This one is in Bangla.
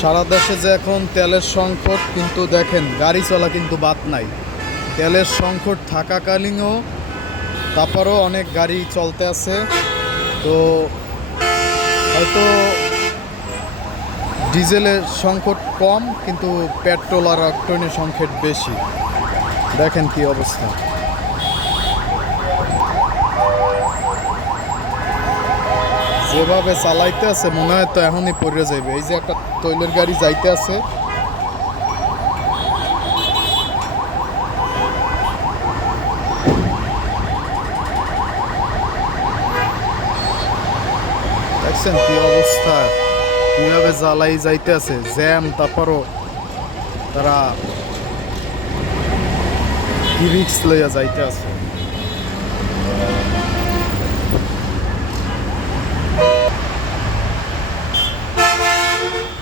সারা দেশে যে এখন তেলের সংকট, কিন্তু দেখেন গাড়ি চলা কিন্তু বাদ নাই। তেলের সংকট থাকাকালীনও তারপরও অনেক গাড়ি চলতে আছে। তো হয়তো ডিজেলের সংকট কম, কিন্তু পেট্রোল আর অক্টেনের সংকট বেশি। দেখেন কি অবস্থা। যেভাবে চালাইতে আছে মনে হয় তো এখনই পড়ে যাবে। এই যে একটা তৈলের গাড়ি যাইতে আছে, দেখছেন কি অবস্থা, কিভাবে জ্বালাই যাইতে আছে, জ্যাম। তারপরও তারা রিক্স লইয়া যাইতে আছে।